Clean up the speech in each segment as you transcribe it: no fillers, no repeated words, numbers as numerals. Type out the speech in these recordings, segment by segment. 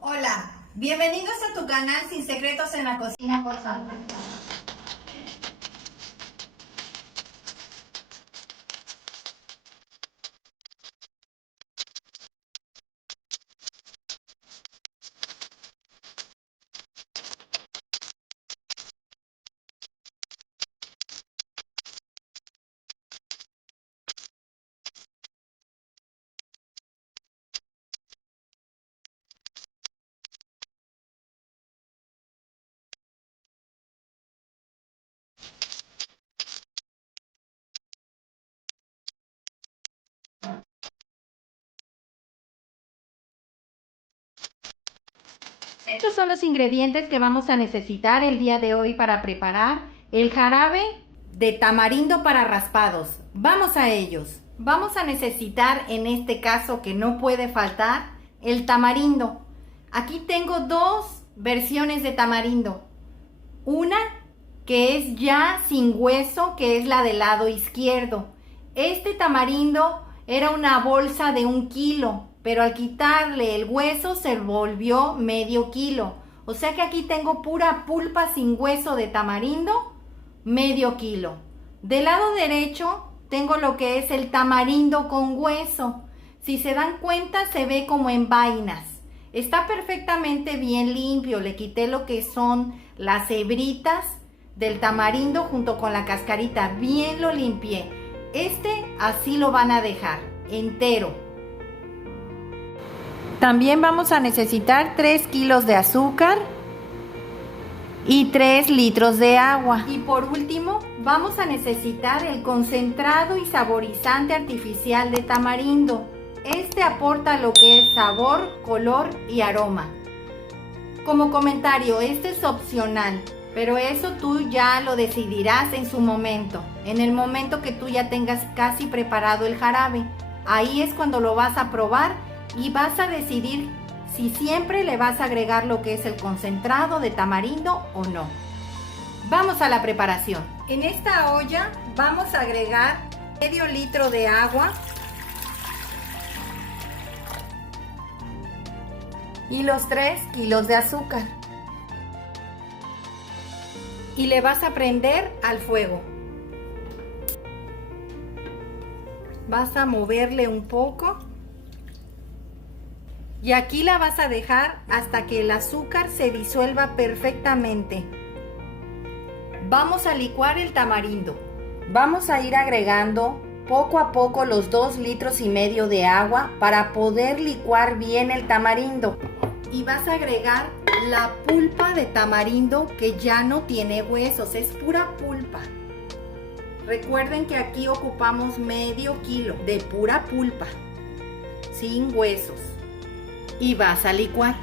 Hola, bienvenidos a tu canal Sin Secretos en la Cocina, por favor. Estos son los ingredientes que vamos a necesitar el día de hoy para preparar el jarabe de tamarindo para raspados. Vamos a ellos. Vamos a necesitar, en este caso que no puede faltar, el tamarindo. Aquí tengo dos versiones de tamarindo. Una que es ya sin hueso, que es la del lado izquierdo. Este tamarindo era una bolsa de 1 kilo, pero al quitarle el hueso se volvió medio kilo. O sea que aquí tengo pura pulpa sin hueso de tamarindo, medio kilo. Del lado derecho tengo lo que es el tamarindo con hueso. Si se dan cuenta, se ve como en vainas. Está perfectamente bien limpio. Le quité lo que son las hebritas del tamarindo junto con la cascarita. Bien lo limpié. Así lo van a dejar entero. También vamos a necesitar 3 kilos de azúcar y 3 litros de agua. Y por último, vamos a necesitar el concentrado y saborizante artificial de tamarindo. Este aporta lo que es sabor, color y aroma. Como comentario, este es opcional, pero eso tú ya lo decidirás en su momento. En el momento que tú ya tengas casi preparado el jarabe, ahí es cuando lo vas a probar y vas a decidir si siempre le vas a agregar lo que es el concentrado de tamarindo o no. Vamos a la preparación. En esta olla vamos a agregar medio litro de agua y los 3 kilos de azúcar. Y le vas a prender al fuego. Vas a moverle un poco. Y aquí la vas a dejar hasta que el azúcar se disuelva perfectamente. Vamos a licuar el tamarindo. Vamos a ir agregando poco a poco los 2,5 litros de agua para poder licuar bien el tamarindo. Y vas a agregar la pulpa de tamarindo que ya no tiene huesos, es pura pulpa. Recuerden que aquí ocupamos medio kilo de pura pulpa, sin huesos. Y vas a licuar.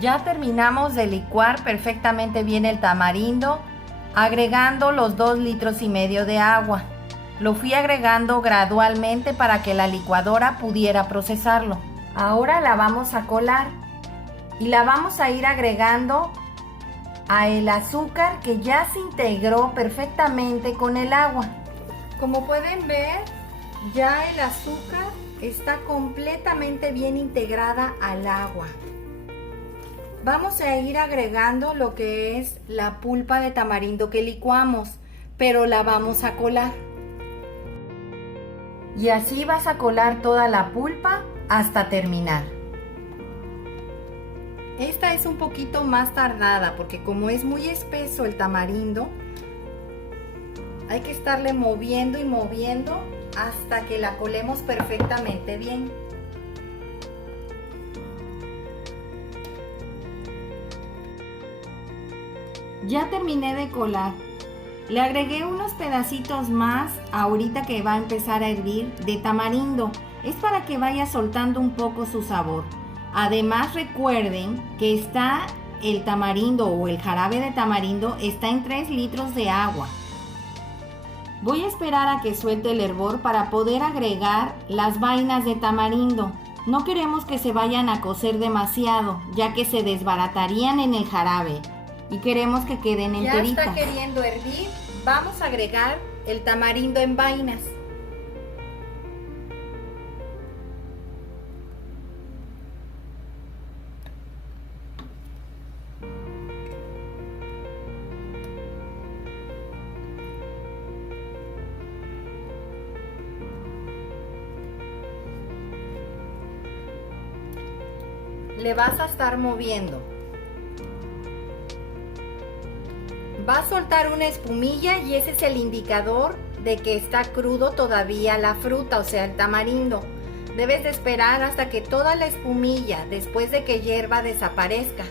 Ya terminamos de licuar perfectamente bien el tamarindo, agregando los 2,5 litros de agua. Lo fui agregando gradualmente para que la licuadora pudiera procesarlo. Ahora la vamos a colar y la vamos a ir agregando a el azúcar que ya se integró perfectamente con el agua. Como pueden ver, ya el azúcar está completamente bien integrada al agua. Vamos a ir agregando lo que es la pulpa de tamarindo que licuamos, pero la vamos a colar. Y así vas a colar toda la pulpa hasta terminar. Esta es un poquito más tardada porque como es muy espeso el tamarindo, hay que estarle moviendo y moviendo hasta que la colemos perfectamente bien. Ya terminé de colar. Le agregué unos pedacitos más ahorita que va a empezar a hervir de tamarindo. Es para que vaya soltando un poco su sabor. Además recuerden que está el tamarindo o el jarabe de tamarindo está en 3 litros de agua. Voy a esperar a que suelte el hervor para poder agregar las vainas de tamarindo. No queremos que se vayan a cocer demasiado, ya que se desbaratarían en el jarabe. Y queremos que queden enteritas. Ya está queriendo hervir. Vamos a agregar el tamarindo en vainas. le vas a estar moviendo. Va a soltar una espumilla y ese es el indicador de que está crudo todavía la fruta, o sea, el tamarindo. Debes de esperar hasta que toda la espumilla, después de que hierva, desaparezca,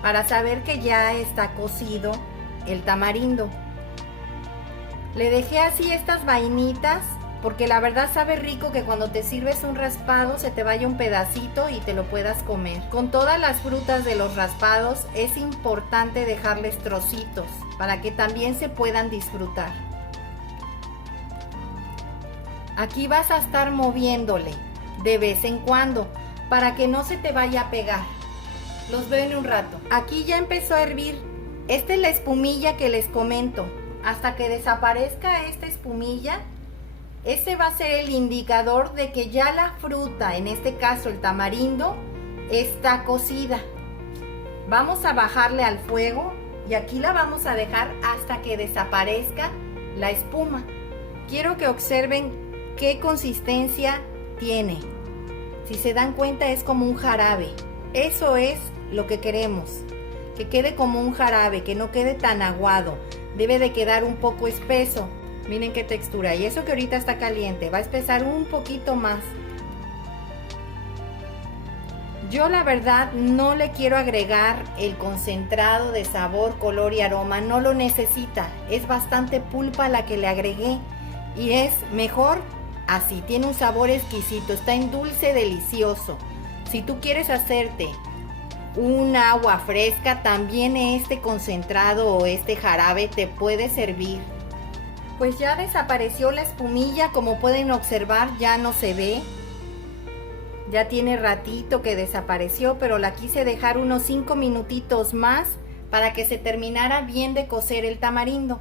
para saber que ya está cocido el tamarindo. Le dejé así estas vainitas porque la verdad sabe rico que cuando te sirves un raspado se te vaya un pedacito y te lo puedas comer. Con todas las frutas de los raspados es importante dejarles trocitos para que también se puedan disfrutar. Aquí vas a estar moviéndole de vez en cuando para que no se te vaya a pegar. Los veo en un rato. Aquí ya empezó a hervir. Esta es la espumilla que les comento. Hasta que desaparezca esta espumilla, ese va a ser el indicador de que ya la fruta, en este caso el tamarindo, está cocida. Vamos a bajarle al fuego y aquí la vamos a dejar hasta que desaparezca la espuma. Quiero que observen qué consistencia tiene. Si se dan cuenta, es como un jarabe. Eso es lo que queremos, que quede como un jarabe, que no quede tan aguado. Debe de quedar un poco espeso. Miren qué textura. Y eso que ahorita está caliente, va a espesar un poquito más. Yo la verdad no le quiero agregar el concentrado de sabor, color y aroma. No lo necesita. Es bastante pulpa la que le agregué. Y es mejor así. Tiene un sabor exquisito. Está en dulce, delicioso. Si tú quieres hacerte un agua fresca, también este concentrado o este jarabe te puede servir. Pues ya desapareció la espumilla, como pueden observar ya no se ve. Ya tiene ratito que desapareció, pero la quise dejar unos 5 minutitos más para que se terminara bien de cocer el tamarindo.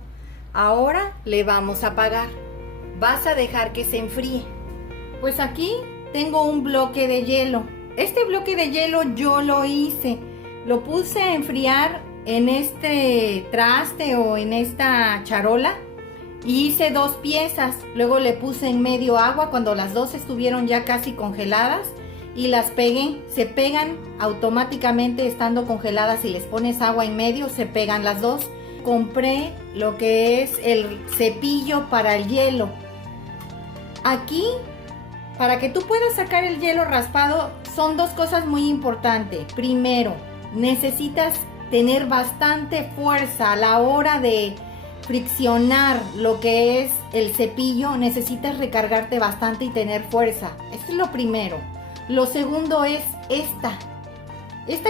Ahora le vamos a apagar. Vas a dejar que se enfríe. Pues aquí tengo un bloque de hielo. Este bloque de hielo yo lo hice. Lo puse a enfriar en este traste o en esta charola. Y hice 2 piezas. Luego le puse en medio agua cuando las 2 estuvieron ya casi congeladas. Y las pegué. Se pegan automáticamente estando congeladas. Si les pones agua en medio, se pegan las 2. Compré lo que es el cepillo para el hielo. Aquí, para que tú puedas sacar el hielo raspado, son 2 cosas muy importantes. Primero, necesitas tener bastante fuerza a la hora de friccionar lo que es el cepillo. Necesitas recargarte bastante y tener fuerza. Esto es lo primero. Lo segundo es esta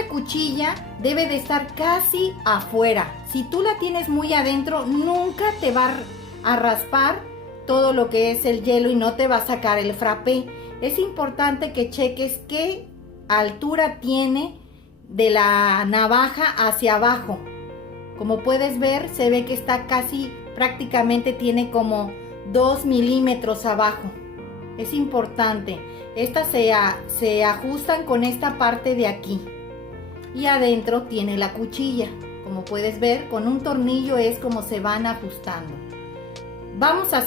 cuchilla debe de estar casi afuera. Si tú la tienes muy adentro, nunca te va a raspar todo lo que es el hielo y no te va a sacar el frappé. Es importante que cheques qué altura tiene de la navaja hacia abajo. Como puedes ver, se ve que está casi, prácticamente tiene como 2 milímetros abajo. Es importante. Estas se ajustan con esta parte de aquí. Y adentro tiene la cuchilla. Como puedes ver, con un tornillo es como se van ajustando. Vamos a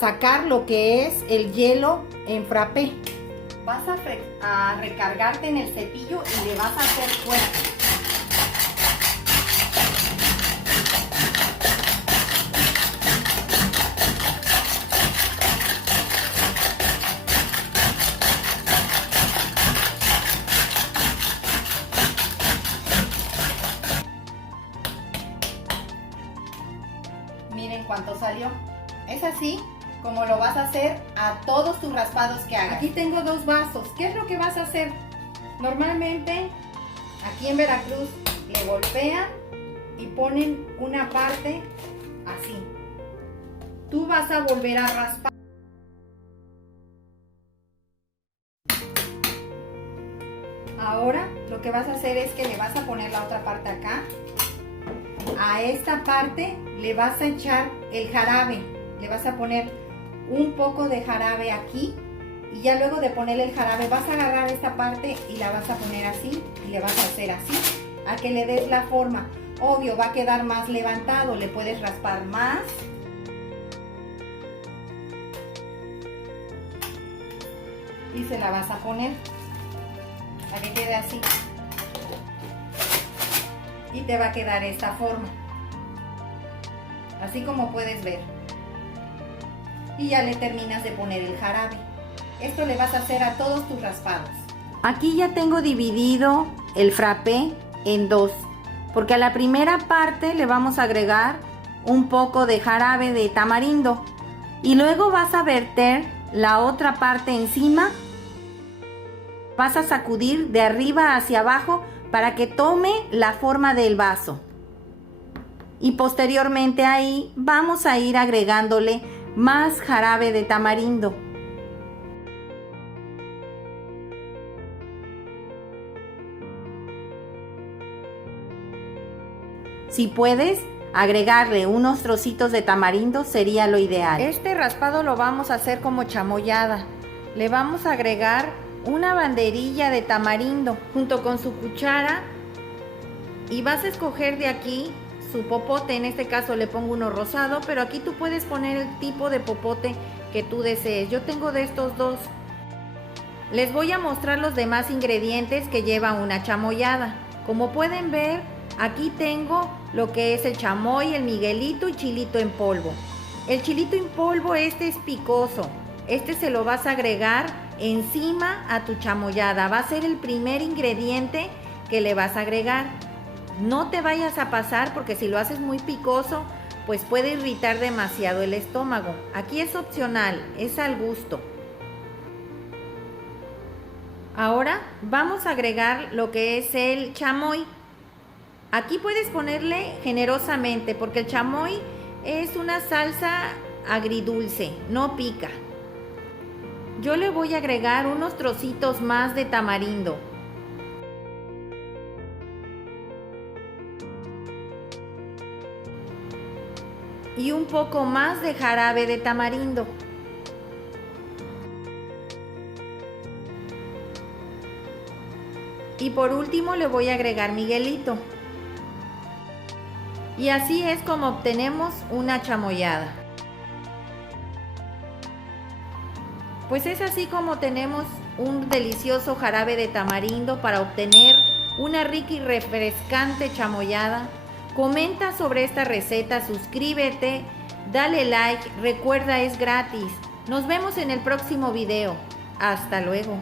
sacar lo que es el hielo en frappé. Vas a recargarte en el cepillo y le vas a hacer fuerte. Miren cuánto salió. Es así como lo vas a hacer a todos tus raspados que hagas. Aquí tengo 2 vasos. ¿Qué es lo que vas a hacer? Normalmente aquí en Veracruz le golpean y ponen una parte así. Tú vas a volver a raspar. Ahora lo que vas a hacer es que le vas a poner la otra parte acá. A esta parte le vas a echar el jarabe. Le vas a poner un poco de jarabe aquí. Y ya luego de ponerle el jarabe vas a agarrar esta parte y la vas a poner así. Y le vas a hacer así, a que le des la forma. Obvio, va a quedar más levantado. Le puedes raspar más. Y se la vas a poner. para que quede así. Y te va a quedar esta forma, así como puedes ver. Y ya le terminas de poner el jarabe. Esto le vas a hacer a todos tus raspados. Aquí ya tengo dividido el frappé en dos, porque a la primera parte le vamos a agregar un poco de jarabe de tamarindo y luego vas a verter la otra parte encima. Vas a sacudir de arriba hacia abajo para que tome la forma del vaso. Y posteriormente ahí vamos a ir agregándole más jarabe de tamarindo. Si puedes agregarle unos trocitos de tamarindo sería lo ideal. Este raspado lo vamos a hacer como chamoyada. Le vamos a agregar una banderilla de tamarindo junto con su cuchara y vas a escoger de aquí su popote. En este caso le pongo uno rosado, pero aquí tú puedes poner el tipo de popote que tú desees. Yo tengo de estos dos. Les voy a mostrar los demás ingredientes que lleva una chamoyada. Como pueden ver, aquí tengo lo que es el chamoy, el miguelito y chilito en polvo. El chilito en polvo este es picoso. Este se lo vas a agregar encima a tu chamoyada. Va a ser el primer ingrediente que le vas a agregar. No te vayas a pasar porque si lo haces muy picoso, pues puede irritar demasiado el estómago. Aquí es opcional, es al gusto. Ahora vamos a agregar lo que es el chamoy. Aquí puedes ponerle generosamente porque el chamoy es una salsa agridulce, no pica. Yo le voy a agregar unos trocitos más de tamarindo. Y un poco más de jarabe de tamarindo. Y por último le voy a agregar miguelito. Y así es como obtenemos una chamoyada. Pues es así como tenemos un delicioso jarabe de tamarindo para obtener una rica y refrescante chamoyada. Comenta sobre esta receta, suscríbete, dale like, recuerda es gratis. Nos vemos en el próximo video. Hasta luego.